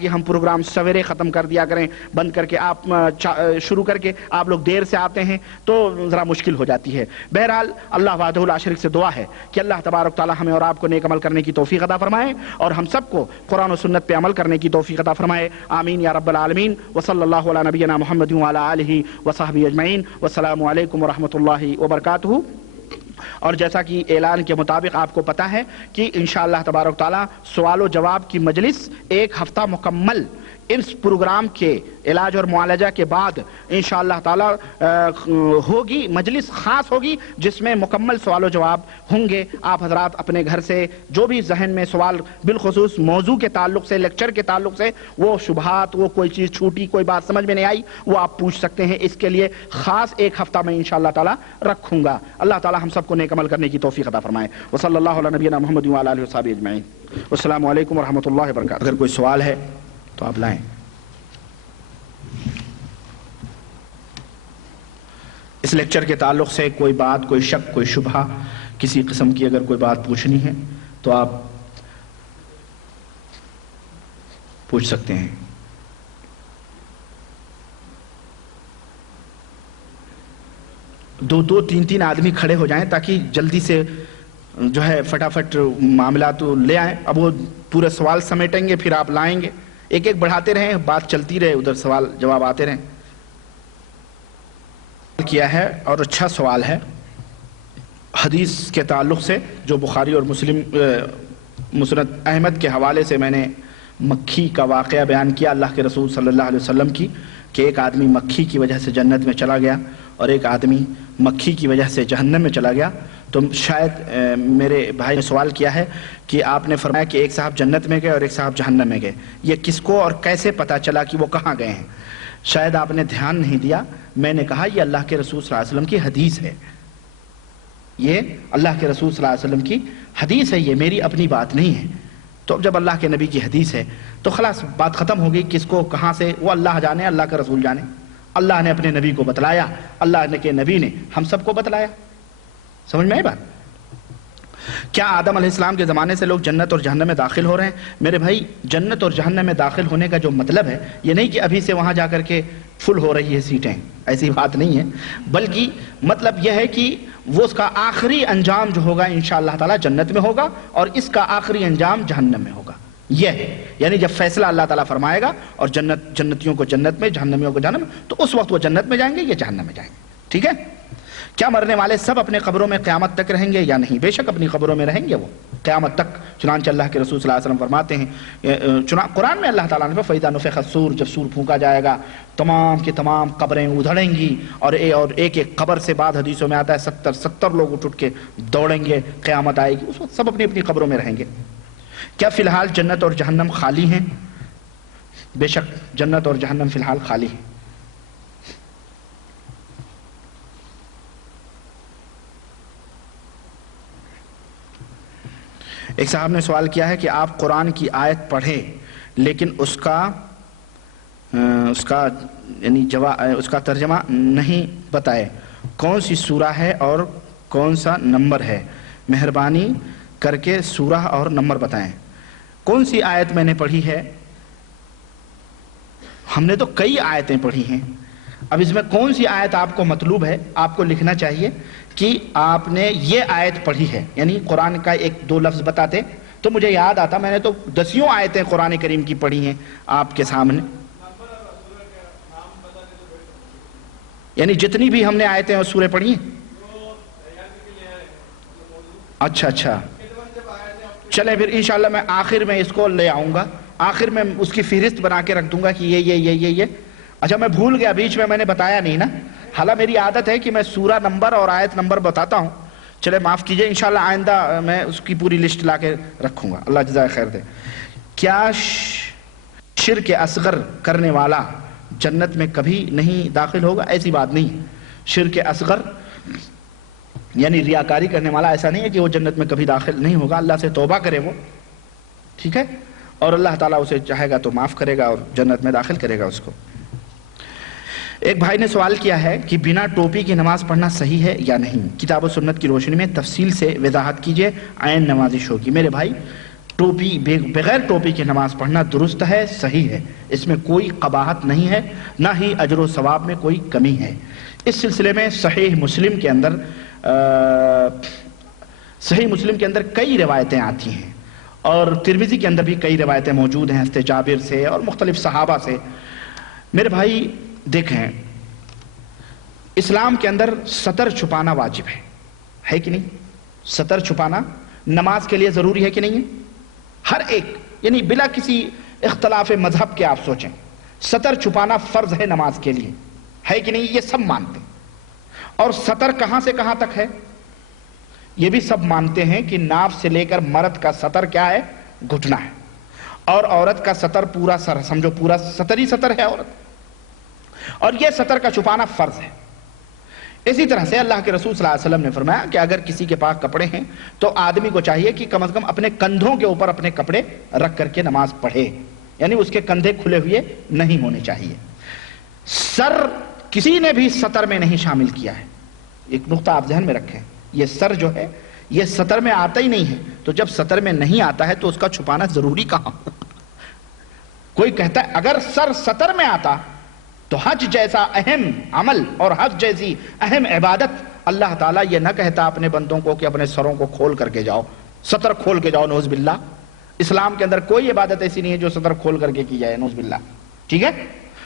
کہ ہم پروگرام سویرے ختم کر دیا کریں، بند کر کے آپ شروع کر کے آپ لوگ دیر سے آتے ہیں تو ذرا مشکل ہو جاتی ہے۔ بہرحال اللہ وحدہ لا شریک سے دعا ہے کہ اللہ تبارک تعالی ہمیں اور آپ کو نیک عمل کرنے کی توفیق عطا فرمائے اور ہم سب کو قرآن و سنت پہ عمل کرنے کی توفیق عطا فرمائے، آمین یا رب العالمین۔ وصلی اللہ علی نبینا محمد وعلی آلہ وصحبہ اجمعین، والسلام علیکم ورحمۃ اللہ وبرکاتہ۔ اور جیسا کہ اعلان کے مطابق آپ کو پتہ ہے کہ انشاءاللہ تبارک تعالی سوال و جواب کی مجلس ایک ہفتہ مکمل اس پروگرام کے علاج اور معالجہ کے بعد انشاءاللہ تعالی ہوگی، مجلس خاص ہوگی جس میں مکمل سوال و جواب ہوں گے۔ آپ حضرات اپنے گھر سے جو بھی ذہن میں سوال بالخصوص موضوع کے تعلق سے، لیکچر کے تعلق سے، وہ شبہات، وہ کوئی چیز چھوٹی، کوئی بات سمجھ میں نہیں آئی، وہ آپ پوچھ سکتے ہیں۔ اس کے لیے خاص ایک ہفتہ میں انشاءاللہ تعالی رکھوں گا۔ اللہ تعالی ہم سب کو نیک عمل کرنے کی توفیق عطا فرمائے۔ وصلی اللہ علی نبینا محمد وعلی آلہ وصحبہ اجمعین۔ السلام علیکم ورحمۃ اللہ وبرکاتہ۔ اگر کوئی سوال ہے تو آپ لائیں۔ اس لیکچر کے تعلق سے کوئی بات، کوئی شک، کوئی شبہ، کسی قسم کی اگر کوئی بات پوچھنی ہے تو آپ پوچھ سکتے ہیں۔ دو تین آدمی کھڑے ہو جائیں تاکہ جلدی سے جو ہے فٹافٹ معاملات لے آئیں۔ اب وہ پورے سوال سمیٹیں گے، پھر آپ لائیں گے، ایک ایک بڑھاتے رہیں، بات چلتی رہے، ادھر سوال جواب آتے رہیں۔ کیا ہے اور اچھا سوال ہے حدیث کے تعلق سے، جو بخاری اور مسند احمد کے حوالے سے میں نے مکھی کا واقعہ بیان کیا، اللہ کے رسول صلی اللہ علیہ وسلم کی، کہ ایک آدمی مکھی کی وجہ سے جنت میں چلا گیا اور ایک آدمی مکھی کی وجہ سے جہنم میں چلا گیا۔ تو شاید میرے بھائی نے سوال کیا ہے کہ آپ نے فرمایا کہ ایک صاحب جنت میں گئے اور ایک صاحب جہنم میں گئے، یہ کس کو اور کیسے پتہ چلا کہ وہ کہاں گئے ہیں؟ شاید آپ نے دھیان نہیں دیا، میں نے کہا یہ اللہ کے رسول صلی اللہ علیہ وسلم کی حدیث ہے، یہ اللہ کے رسول صلی اللہ علیہ وسلم کی حدیث ہے، یہ میری اپنی بات نہیں ہے۔ تو اب جب اللہ کے نبی کی حدیث ہے تو خلاص بات ختم ہو گئی، کس کو کہاں سے وہ اللہ جانے، اللہ کا رسول جانے۔ اللہ نے اپنے نبی کو بتلایا، اللہ کے نبی نے ہم سب کو بتلایا۔ سمجھ میں آئی بات؟ کیا آدم علیہ السلام کے زمانے سے لوگ جنت اور جہنم میں داخل ہو رہے ہیں؟ میرے بھائی، جنت اور جہنم میں داخل ہونے کا جو مطلب ہے یہ نہیں کہ ابھی سے وہاں جا کر کے فل ہو رہی ہے سیٹیں، ایسی بات نہیں ہے، بلکہ مطلب یہ ہے کہ وہ اس کا آخری انجام جو ہوگا انشاءاللہ تعالی جنت میں ہوگا اور اس کا آخری انجام جہنم میں ہوگا۔ یہ ہے یعنی جب فیصلہ اللہ تعالیٰ فرمائے گا اور جنتیوں کو جنت میں، جہنمیوں کو جہنم میں، تو اس وقت وہ جنت میں جائیں گے یا جہنم میں جائیں گے۔ ٹھیک ہے؟ کیا مرنے والے سب اپنے قبروں میں قیامت تک رہیں گے یا نہیں؟ بے شک اپنی قبروں میں رہیں گے وہ قیامت تک، چنانچہ اللہ کے رسول صلی اللہ علیہ وسلم فرماتے ہیں، قرآن میں اللہ تعالیٰ نے فَإِذَا نُفِخَ الصُّورُ، جب سور پھونکا جائے گا تمام کی تمام قبریں ادھڑیں گی اور ایک ایک قبر سے بعد حدیثوں میں آتا ہے 70 لوگ اٹھ کے دوڑیں گے، قیامت آئے گی، اس وقت سب اپنی اپنی قبروں میں رہیں گے۔ کیا فی الحال جنت اور جہنم خالی ہیں؟ بے شک جنت اور جہنم فی الحال خالی ہیں۔ ایک صاحب نے سوال کیا ہے کہ آپ قرآن کی آیت پڑھیں لیکن اس کا ترجمہ نہیں بتائے، کون سی سورہ ہے اور کون سا نمبر ہے؟ مہربانی کر کے سورہ اور نمبر بتائیں۔ کون سی آیت میں نے پڑھی ہے؟ ہم نے تو کئی آیتیں پڑھی ہیں، اب اس میں کون سی آیت آپ کو مطلوب ہے؟ آپ کو لکھنا چاہیے کہ آپ نے یہ آیت پڑھی ہے، یعنی قرآن کا ایک دو لفظ بتاتے تو مجھے یاد آتا، میں نے تو 10 آیتیں قرآن کریم کی پڑھی ہیں آپ کے سامنے، یعنی جتنی بھی ہم نے آیتیں اور سوریں پڑھی ہیں۔ اچھا چلیں پھر انشاءاللہ میں آخر میں اس کو لے آؤں گا، آخر میں اس کی فہرست بنا کے رکھ دوں گا کہ یہ اچھا میں بھول گیا، بیچ میں نے بتایا نہیں نا، حالانکہ میری عادت ہے کہ میں سورہ نمبر اور آیت نمبر بتاتا ہوں، چلے معاف کیجئے، انشاءاللہ آئندہ میں اس کی پوری لسٹ لا کے رکھوں گا، اللہ جزائے خیر دے۔ کیا شرک اصغر کرنے والا جنت میں کبھی نہیں داخل ہوگا؟ ایسی بات نہیں، شرک اصغر یعنی ریاکاری کرنے والا ایسا نہیں ہے کہ وہ جنت میں کبھی داخل نہیں ہوگا، اللہ سے توبہ کرے وہ، ٹھیک ہے، اور اللہ تعالیٰ اسے چاہے گا تو معاف کرے گا اور جنت میں داخل کرے گا اس کو۔ ایک بھائی نے سوال کیا ہے کہ بنا ٹوپی کی نماز پڑھنا صحیح ہے یا نہیں؟ کتاب و سنت کی روشنی میں تفصیل سے وضاحت کیجئے، عین نوازش ہوگی۔ میرے بھائی ٹوپی بغیر ٹوپی کی نماز پڑھنا درست ہے، صحیح ہے، اس میں کوئی قباحت نہیں ہے، نہ ہی اجر و ثواب میں کوئی کمی ہے۔ اس سلسلے میں صحیح مسلم کے اندر کئی روایتیں آتی ہیں، اور ترمذی کے اندر بھی کئی روایتیں موجود ہیں حضرت جابر سے اور مختلف صحابہ سے۔ میرے بھائی دیکھیں، اسلام کے اندر سطر چھپانا واجب ہے کہ نہیں؟ سطر چھپانا نماز کے لیے ضروری ہے کہ نہیں ہے؟ ہر ایک، یعنی بلا کسی اختلاف مذہب کے آپ سوچیں، سطر چھپانا فرض ہے نماز کے لیے، ہے کہ نہیں؟ یہ سب مانتے ہیں۔ اور سطر کہاں سے کہاں تک ہے؟ یہ بھی سب مانتے ہیں کہ ناف سے لے کر مرد کا سطر کیا ہے؟ گھٹنا ہے، اور عورت کا سطر پورا سر، سمجھو پورا سطر ہی سطر ہے عورت، اور یہ سطر کا چھپانا فرض ہے۔ اسی طرح سے اللہ کے رسول صلی اللہ علیہ وسلم نے فرمایا کہ اگر کسی کے پاس کپڑے ہیں تو آدمی کو چاہیے کہ کم از کم اپنے کندھوں کے اوپر اپنے کپڑے رکھ کر کے نماز پڑھے، یعنی اس کے کندھے کھلے ہوئے نہیں ہونے چاہیے۔ سر کسی نے بھی سطر میں نہیں شامل کیا ہے، ایک نقطہ آپ ذہن میں رکھیں، یہ سر جو ہے یہ سطر میں آتا ہی نہیں ہے، تو جب سطر میں نہیں آتا ہے تو اس کا چھپانا ضروری کہاں؟ کوئی کہتا ہے اگر سر سطر میں آتا تو حج جیسا اہم عمل اور حج جیسی اہم عبادت اللہ تعالیٰ یہ نہ کہتا اپنے بندوں کو کہ اپنے سروں کو کھول کر کے جاؤ، سطر کھول کے جاؤ، نعوذ باللہ۔ اسلام کے اندر کوئی عبادت ایسی نہیں ہے جو سطر کھول کر کے کی جائے، نعوذ باللہ، ٹھیک ہے؟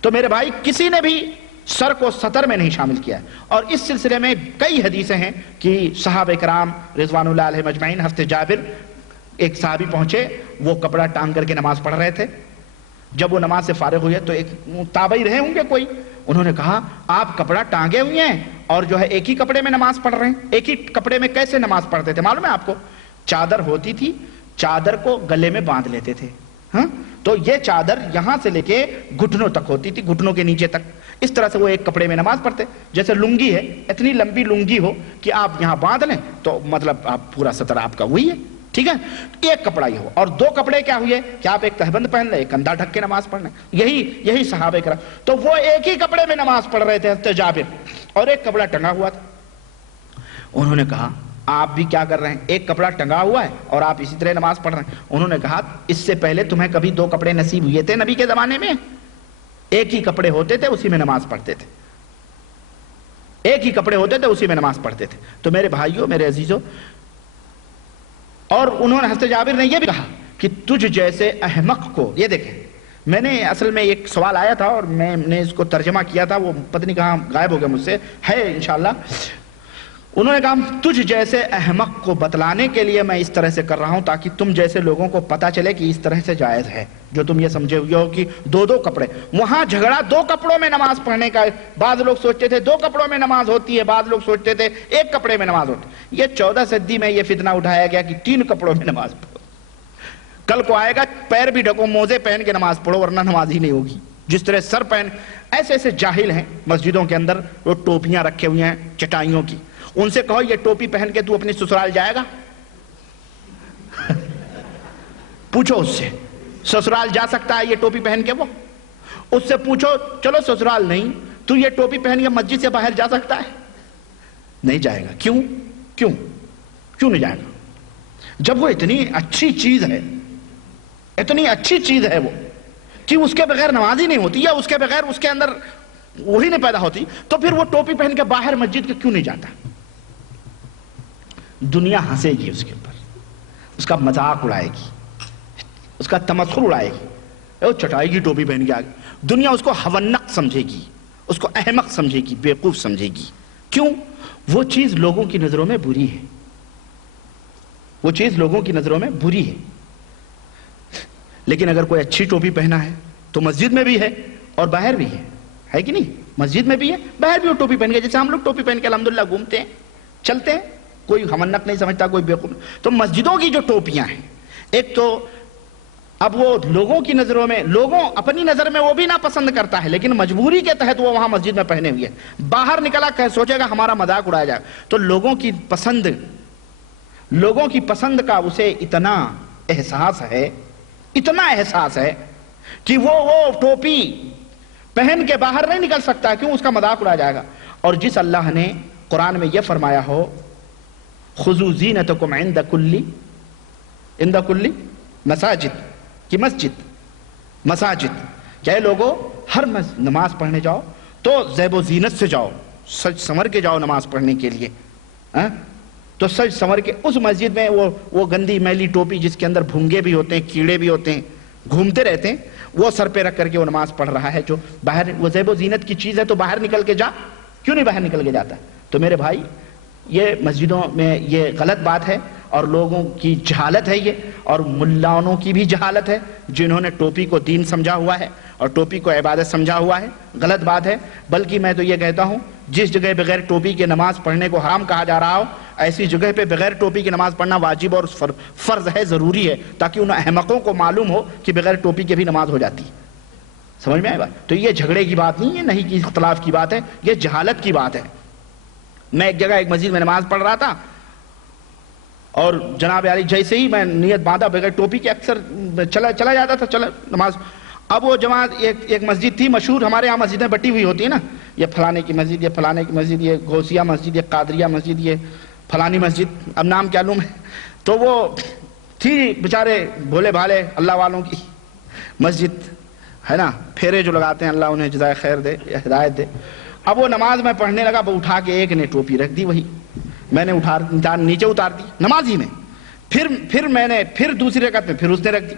تو میرے بھائی کسی نے بھی سر کو سطر میں نہیں شامل کیا ہے، اور اس سلسلے میں کئی حدیثیں ہیں کہ صحابہ کرام رضوان اللہ علیہم اجمعین، حضرت جابر، ایک صحابی پہنچے، وہ کپڑا ٹانگ کر کے نماز پڑھ رہے تھے، جب وہ نماز سے فارغ ہوئے تو ایک تابعی رہے ہوں گے کوئی، انہوں نے کہا آپ کپڑا ٹانگے ہوئے ہیں اور جو ہے ایک ہی کپڑے میں نماز پڑھ رہے ہیں، ایک ہی کپڑے میں کیسے نماز پڑھتے تھے؟ معلوم ہے آپ کو؟ چادر ہوتی تھی، چادر کو گلے میں باندھ لیتے تھے، ہاں، تو یہ چادر یہاں سے لے کے گھٹنوں تک ہوتی تھی، گھٹنوں کے نیچے تک، اس طرح سے وہ ایک کپڑے میں نماز پڑھتے، جیسے لنگی ہے، اتنی لمبی لنگی ہو کہ آپ یہاں باندھ لیں تو مطلب آپ پورا سطر آپ کا وہی ہے، ٹھیک ہے؟ ایک کپڑا ہی ہو، اور دو کپڑے کیا ہوئے کہ آپ ایک تہبند پہن لیں، ایک کندھا ڈھک کے نماز پڑھ لیں، یہی صحابہ کرام، تو وہ ایک ہی کپڑے میں نماز پڑھ رہے تھے حضرت جابر، اور ایک کپڑا ٹنگا ہوا تھا۔ انہوں نے کہا آپ بھی کیا کر رہے ہیں؟ ایک کپڑا ٹنگا ہوا ہے اور آپ اسی طرح نماز پڑھ رہے ہیں۔ انہوں نے کہا اس سے پہلے تمہیں کبھی دو کپڑے نصیب ہوئے تھے نبی کے زمانے میں؟ ایک ہی کپڑے ہوتے تھے، اسی میں نماز پڑھتے تھے، ایک ہی کپڑے ہوتے تھے، اسی میں نماز پڑھتے تھے۔ تو میرے بھائیوں، میرے عزیزوں، اور انہوں نے حضرت جابر نے یہ بھی کہا کہ تجھ جیسے احمق کو، یہ دیکھیں، میں نے اصل میں ایک سوال آیا تھا اور میں نے اس کو ترجمہ کیا تھا، وہ پتہ نہیں کہاں غائب ہو گیا مجھ سے، ہے انشاءاللہ۔ انہوں نے کہا تجھ جیسے احمق کو بتلانے کے لیے میں اس طرح سے کر رہا ہوں تاکہ تم جیسے لوگوں کو پتہ چلے کہ اس طرح سے جائز ہے، جو تم یہ سمجھے ہوئے ہو کہ دو کپڑے، وہاں جھگڑا دو کپڑوں میں نماز پڑھنے کا، بعض لوگ سوچتے تھے دو کپڑوں میں نماز ہوتی ہے، بعض لوگ سوچتے تھے ایک کپڑے میں نماز ہوتی ہے۔ یہ 14 صدی میں یہ فتنہ اٹھایا گیا کہ 3 کپڑوں میں نماز پڑھو، کل کو آئے گا پیر بھی ڈھکو، موزے پہن کے نماز پڑھو ورنہ نماز ہی نہیں ہوگی، جس طرح سر پہن۔ ایسے جاہل ہیں مسجدوں کے اندر، وہ ٹوپیاں رکھے ہوئے ہیں چٹائیوں کی، ان سے کہو یہ ٹوپی پہن کے تو اپنی سسرال جائے گا؟ پوچھو اس سے، سسرال جا سکتا ہے یہ ٹوپی پہن کے؟ وہ اس سے پوچھو، چلو سسرال نہیں، تو یہ ٹوپی پہن کے مسجد سے باہر جا سکتا ہے؟ نہیں جائے گا۔ کیوں نہیں جائے گا؟ جب وہ اتنی اچھی چیز ہے، اتنی اچھی چیز ہے وہ کہ اس کے بغیر نماز ہی نہیں ہوتی، یا اس کے بغیر اس کے اندر وہی نہیں پیدا ہوتی، تو پھر وہ ٹوپی پہن کے باہر مسجد کے کیوں نہیں جاتا؟ دنیا ہنسے گی اس کے اوپر، اس کا مذاق اڑائے گی، اس کا تمسخر اڑائے گی، وہ چٹائی کی ٹوپی پہن کے آگے، دنیا اس کو حونق سمجھے گی، اس کو احمق سمجھے گی، بیوقوف سمجھے گی۔ کیوں؟ وہ چیز لوگوں کی نظروں میں بری ہے، وہ چیز لوگوں کی نظروں میں بری ہے۔ لیکن اگر کوئی اچھی ٹوپی پہنا ہے تو مسجد میں بھی ہے اور باہر بھی ہے کہ نہیں؟ مسجد میں بھی ہے، باہر بھی وہ ٹوپی پہن کے، جیسے ہم لوگ ٹوپی پہن کے الحمدللہ گھومتے ہیں، چلتے ہیں، کوئی حونق نہیں سمجھتا، کوئی بیوقوف۔ تو مسجدوں کی جو ٹوپیاں ہیں، ایک تو اب وہ لوگوں کی نظروں میں، لوگوں اپنی نظر میں وہ بھی ناپسند کرتا ہے، لیکن مجبوری کے تحت وہ وہاں مسجد میں پہنے ہوئے، باہر نکلا کہ سوچے گا ہمارا مذاق اڑایا جائے، تو لوگوں کی پسند کا اسے اتنا احساس ہے کہ وہ ٹوپی پہن کے باہر نہیں نکل سکتا، کیوں؟ اس کا مذاق اڑایا جائے گا۔ اور جس اللہ نے قرآن میں یہ فرمایا ہو خذوا زینتکم عند کل مساجد کی مساجد کیا لوگوں ہر نماز پڑھنے جاؤ تو زیب و زینت سے جاؤ، سج سنور کے جاؤ نماز پڑھنے کے لیے، تو سج سنور کے اس مسجد میں وہ گندی میلی ٹوپی جس کے اندر بھونگے بھی ہوتے ہیں، کیڑے بھی ہوتے ہیں، گھومتے رہتے ہیں، وہ سر پہ رکھ کر کے وہ نماز پڑھ رہا ہے، جو باہر وہ زیب و زینت کی چیز ہے تو باہر نکل کے جا، کیوں نہیں باہر نکل کے جاتا؟ تو میرے بھائی یہ مسجدوں میں یہ غلط بات ہے اور لوگوں کی جہالت ہے یہ، اور ملاؤں کی بھی جہالت ہے جنہوں نے ٹوپی کو دین سمجھا ہوا ہے اور ٹوپی کو عبادت سمجھا ہوا ہے، غلط بات ہے۔ بلکہ میں تو یہ کہتا ہوں جس جگہ بغیر ٹوپی کے نماز پڑھنے کو حرام کہا جا رہا ہو، ایسی جگہ پہ بغیر ٹوپی کی نماز پڑھنا واجب اور فرض ہے، ضروری ہے، تاکہ ان احمقوں کو معلوم ہو کہ بغیر ٹوپی کے بھی نماز ہو جاتی ہے۔ سمجھ میں آئے بات؟ تو یہ جھگڑے کی بات نہیں ہے، نہیں کی اختلاف کی بات ہے، یہ جہالت کی بات ہے۔ میں ایک جگہ ایک مسجد میں نماز پڑھ رہا تھا اور جناب علی جیسے ہی میں نیت باندھا بغیر ٹوپی کے اکثر چلا جاتا تھا نماز۔ اب وہ جماعت ایک مسجد تھی مشہور، ہمارے یہاں مسجدیں بٹی ہوئی ہوتی ہیں نا، یہ فلانے کی مسجد، یہ فلانے کی مسجد، یہ غوثیہ مسجد، یہ قادریہ مسجد، یہ فلانی مسجد، اب نام کیا لوں میں۔ تو وہ تھی بیچارے بھولے بھالے اللہ والوں کی مسجد ہے نا، پھیرے جو لگاتے ہیں، اللہ انہیں جزائے خیر دے، ہدایت دے۔ اب وہ نماز میں پڑھنے لگا، وہ اٹھا کے ایک نے ٹوپی رکھ دی، وہی میں نے نیچے اتار دی نماز ہی میں، پھر میں نے پھر دوسری رکعت میں پھر اس نے رکھ دی،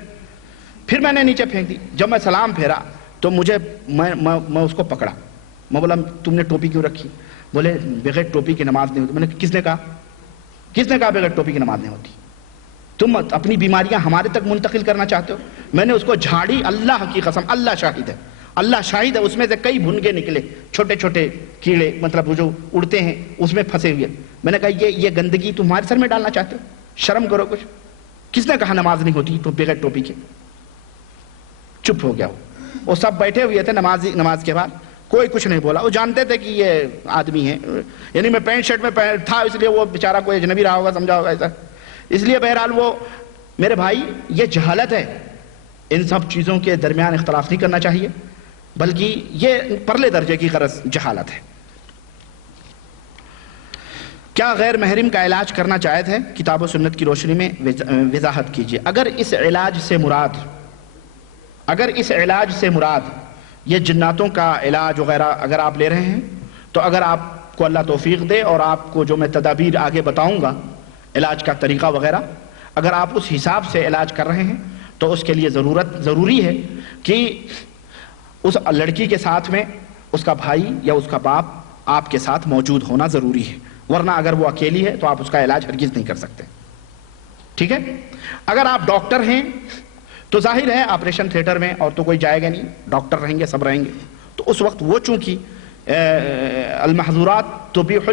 پھر میں نے نیچے پھینک دی۔ جب میں سلام پھیرا تو میں اس کو پکڑا، میں بولا تم نے ٹوپی کیوں رکھی؟ بولے بغیر ٹوپی کی نماز نہیں ہوتی۔ میں نے کس نے کہا بغیر ٹوپی کی نماز نہیں ہوتی؟ تم اپنی بیماریاں ہمارے تک منتقل کرنا چاہتے ہو؟ میں نے اس کو جھاڑی، اللہ کی قسم، اللہ شاہد ہے، اللہ شاہد ہے، اس میں سے کئی بھنگے نکلے، چھوٹے چھوٹے کیڑے، مطلب وہ جو اڑتے ہیں اس میں پھنسے ہوئے۔ میں نے کہا یہ گندگی تمہارے سر میں ڈالنا چاہتے ہو؟ شرم کرو کچھ۔ کس نے کہا نماز نہیں ہوتی تو بغیر ٹوپی کے؟ چپ ہو گیا وہ سب بیٹھے ہوئے تھے نماز کے بعد، کوئی کچھ نہیں بولا، وہ جانتے تھے کہ یہ آدمی ہے، یعنی میں پینٹ شرٹ میں تھا اس لیے وہ بیچارہ کوئی اجنبی رہا ہوگا، سمجھا ہوگا ایسا، اس لیے بہرحال وہ میرے بھائی یہ جہالت ہے، ان سب چیزوں کے درمیان اختلاف نہیں کرنا چاہیے، بلکہ یہ پرلے درجے کی غرض جہالت ہے۔ کیا غیر محرم کا علاج کرنا جائز ہے؟ کتاب و سنت کی روشنی میں وضاحت کیجیے۔ اگر اس علاج سے مراد یہ جناتوں کا علاج وغیرہ اگر آپ لے رہے ہیں، تو اگر آپ کو اللہ توفیق دے اور آپ کو جو میں تدابیر آگے بتاؤں گا علاج کا طریقہ وغیرہ، اگر آپ اس حساب سے علاج کر رہے ہیں تو اس کے لیے ضروری ہے کہ اس لڑکی کے ساتھ میں اس کا بھائی یا اس کا باپ آپ کے ساتھ موجود ہونا ضروری ہے، ورنہ اگر وہ اکیلی ہے تو آپ اس کا علاج ہرگز نہیں کر سکتے، ٹھیک ہے؟ اگر آپ ڈاکٹر ہیں تو ظاہر ہے آپریشن تھیٹر میں اور تو کوئی جائے گا نہیں، ڈاکٹر رہیں گے، سب رہیں گے، تو اس وقت وہ چونکہ المحظورات تبیح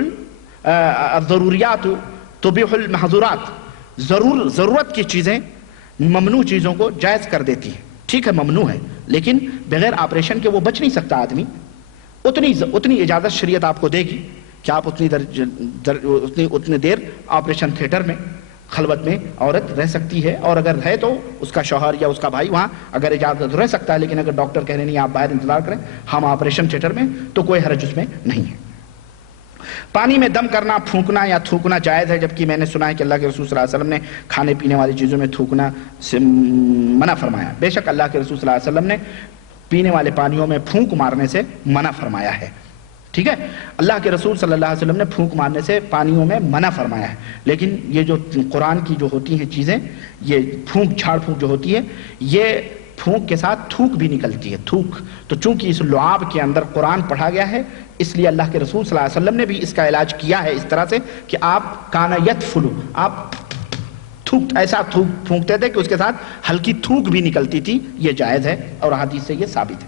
الضروریات تبیح المحظورات، ضرورت کی چیزیں ممنوع چیزوں کو جائز کر دیتی ہیں، ٹھیک ہے ممنوع ہے، لیکن بغیر آپریشن کے وہ بچ نہیں سکتا آدمی، اتنی اجازت شریعت آپ کو دے گی کہ آپ اتنی دیر آپریشن تھیٹر میں خلوت میں عورت رہ سکتی ہے، اور اگر ہے تو اس کا شوہر یا اس کا بھائی وہاں اگر اجازت رہ سکتا ہے، لیکن اگر ڈاکٹر کہہ رہے نہیں آپ باہر انتظار کریں، ہم آپریشن تھیٹر میں، تو کوئی حرج اس میں نہیں ہے۔ پانی میں دم کرنا، پھونکنا یا تھوکنا جائز ہے، جبکہ میں نے سنا ہے کہ اللہ کے رسول صلی اللہ علیہ وسلم نے کھانے پینے والی چیزوں میں تھوکنا سے منع فرمایا۔ بے شک اللہ کے رسول صلی اللہ علیہ وسلم نے پینے والے پانیوں میں پھونک مارنے سے منع فرمایا ہے، ٹھیک ہے؟ اللہ کے رسول صلی اللہ علیہ وسلم نے پھونک مارنے سے پانیوں میں منع فرمایا ہے، لیکن یہ جو قرآن کی جو ہوتی ہیں چیزیں، یہ پھونک جھاڑ پھونک جو ہوتی ہے، یہ پھونک کے ساتھ تھوک بھی نکلتی ہے، تھوک، تو چونکہ اس لعاب کے اندر قرآن پڑھا گیا ہے، اس لیے اللہ کے رسول صلی اللہ علیہ وسلم نے بھی اس کا علاج کیا ہے اس طرح سے کہ آپ کانا یتفلو، آپ ایسا تھوک پھونکتے تھے کہ اس کے ساتھ ہلکی تھوک بھی نکلتی تھی، یہ جائز ہے اور حدیث سے یہ ثابت ہے۔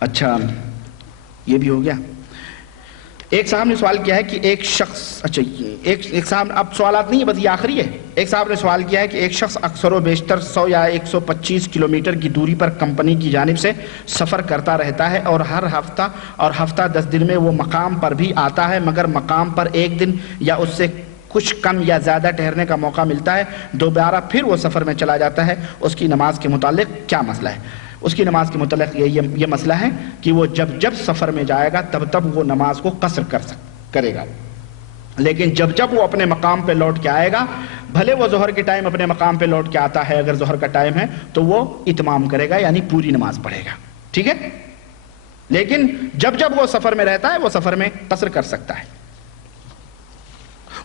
اچھا یہ بھی ہو گیا۔ ایک صاحب نے سوال کیا ہے کہ ایک شخص، اچھا ایک صاحب، اب سوالات نہیں ہے بس یہ آخری ہے۔ ایک صاحب نے سوال کیا ہے کہ ایک شخص اکثر و بیشتر 100 یا 125 کلومیٹر کی دوری پر کمپنی کی جانب سے سفر کرتا رہتا ہے اور ہر ہفتہ 10 دن میں وہ مقام پر بھی آتا ہے، مگر مقام پر ایک دن یا اس سے کچھ کم یا زیادہ ٹھہرنے کا موقع ملتا ہے، دوبارہ پھر وہ سفر میں چلا جاتا ہے، اس کی نماز کے متعلق کیا مسئلہ ہے؟ اس کی نماز کے متعلق یہ مسئلہ ہے کہ وہ جب سفر میں جائے گا تب وہ نماز کو قصر کرے گا، لیکن جب وہ اپنے مقام پہ لوٹ کے آئے گا، بھلے وہ ظہر کے ٹائم اپنے مقام پہ لوٹ کے آتا ہے، اگر ظہر کا ٹائم ہے تو وہ اتمام کرے گا، یعنی پوری نماز پڑھے گا، ٹھیک ہے؟ لیکن جب وہ سفر میں رہتا ہے وہ سفر میں قصر کر سکتا ہے۔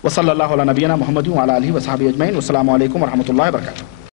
وصلی اللہ علی نبینا محمد وعلی آلہ وصحبہ اجمعین، والسلام علیکم ورحمۃ اللہ وبرکاتہ۔